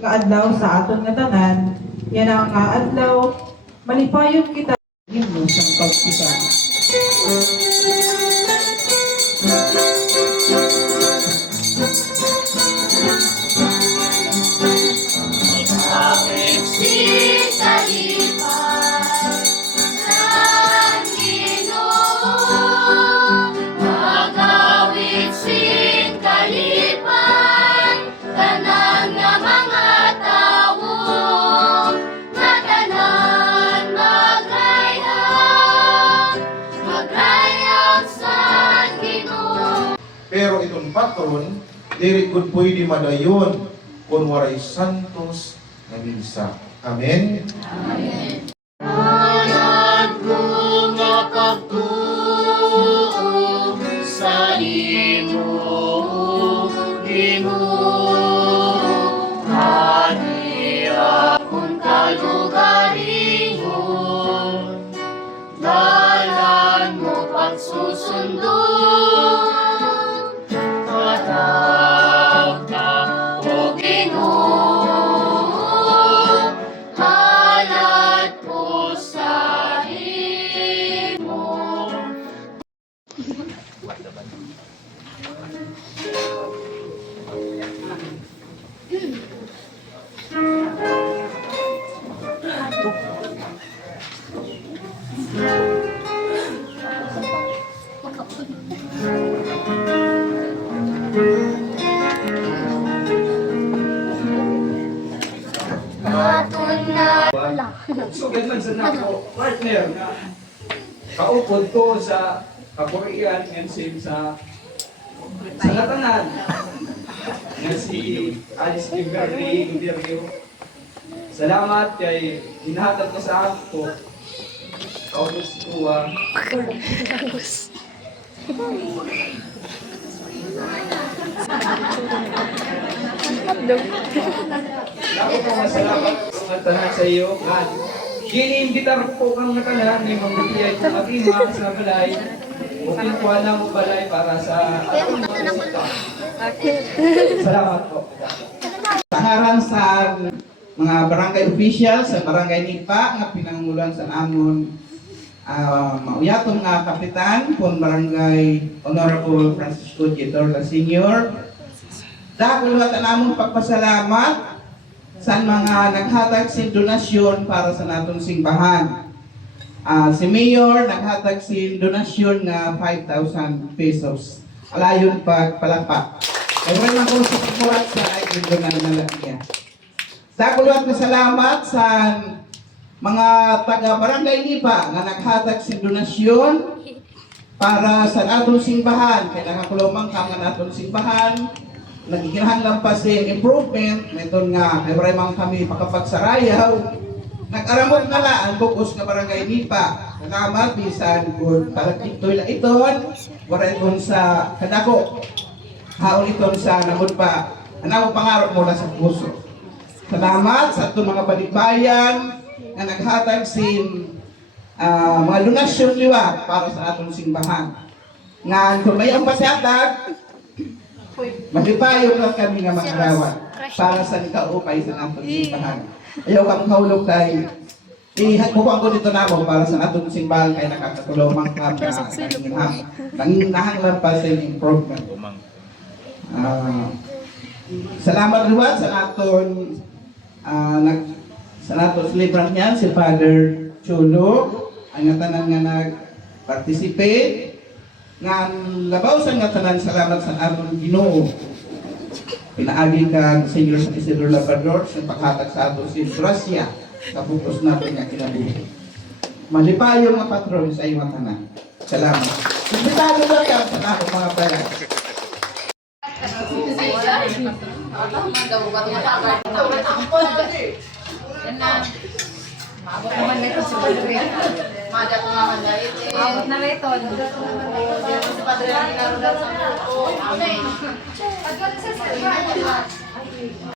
nga adlaw sa aton nga tanan, yan ang nga adlaw malipayon kita himno sang pagsikan. Pero itong patron, diri kun pwede madayon kung waray santos na misa. Amen? Amen. Ayan ko nga pagtuo sa imo, Ginoo, ani akong kalugaringon, dalan mo pagsusundon. Sugad man sa nako partner na kaupod ko sa Kapurian and same sa Latanan nga si Alice Kimberly Gudirio. Salamat kay hinahatag ka sa ako kaupod si Tuwa. Ako po masalamat sa tanan sa iyo. Gini-imbitar po kang natanan ni Mang Biyay sa Atima sa balay. Bukit po mo balay para sa atong mga musika. Salamat po. Taharan sa mga barangay official sa barangay Nipa nga pinanguluan sa amon mauyaton nga kapitan pon barangay Honorable Francisco J. Torla Sr. Dagulwatan among pagpasalamat sa mga naghatag sin donasyon para sa natong simbahan. Si Mayor naghatag sin donasyon nga 5,000 pesos. Alayon pagpalakpak. Kaya naman kung support sa aking donasyon niya. Dagulwat na salamat sa mga taga-barangay Nipa nga naghatag sin donasyon para sa natong simbahan. Kaya nakakulumang ka nga natong simbahan. Nagigilhan pa sa improvement, meton nga, may maramang kami pakapagsarayaw. Nag-aramot na la ang bukos na barangay Nipa. Salamat, bisan kung palagkitoy la iton, wala iton sa kadako. Haon iton sa namod pa, anong pangarap mula sa puso. Salamat sa itong mga balikbayan na naghatag sin mga donasyon liwa para sa atong simbahan. Nga, kung may ang pasihatag, malipayon lang kami nga mag-arawan para sa nikaupay sa natong simbahan. Ayaw kang kaulog kay Ihakuha ko dito na mo para sa atong simbahan kay nakakatulong ka nanginahanglan pa sa improvement. Salamat luwat sa aton sa aton celebrant niyan si Father Chulo, ang tanan nga nag-participate nga labaw sa nga tanan salamat sa aton Ginoo. Pinaagi ka Senior Isidro Labrador sa paghatag sa aton si Gracia sa putos natin nga kinabuhi. Malipayo nga patron sa iyong tanan. Salamat. Imbitado na ka sa akong mga bayan. Maabot naman na ito si Padre. Maga ko naman na ito. Maabot na ito. Si Padre lang inarulan sa grupo. Amen.